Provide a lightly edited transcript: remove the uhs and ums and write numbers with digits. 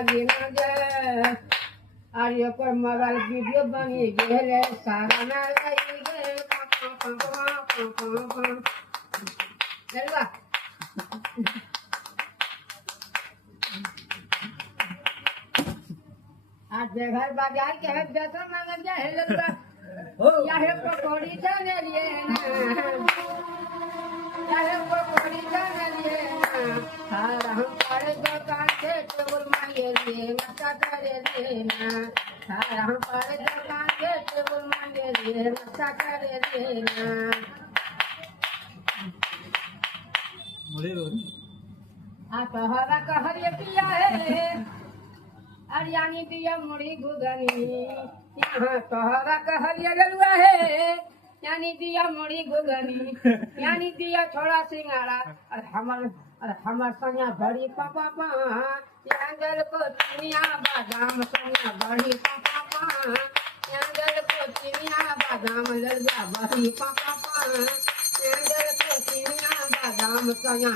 લાગી ન જાય આર્ય પર મોબાઈલ વિડિયો બની ગયેલે સારા ના લાગી ગયે ચલવા आज घर बाजार के है बेसन मांग जा है लगा या है पकौड़ी जाने लिए ना या है पकौड़ी जाने लिए ना सारा हम पड़े दुकान से टेबल मांगे लिए नशा करे लिए ना सारा हम पड़े दुकान से टेबल मांगे लिए नशा करे लिए ना आ तो हरा कहर ये पिया है अरियानी दिया मुड़ी गुगनी यहाँ तोहरा कहरिया गलुआ है यानी दिया मुड़ी गुगनी यानी दिया छोड़ा सिंगाड़ा अरे हमर सैया बड़ी पापा यांगल को चिनिया बादाम सैया बड़ी पापा यांगल को चिनिया बादाम लड़जा बड़ी पापा यांगल को चिनिया बादाम सैया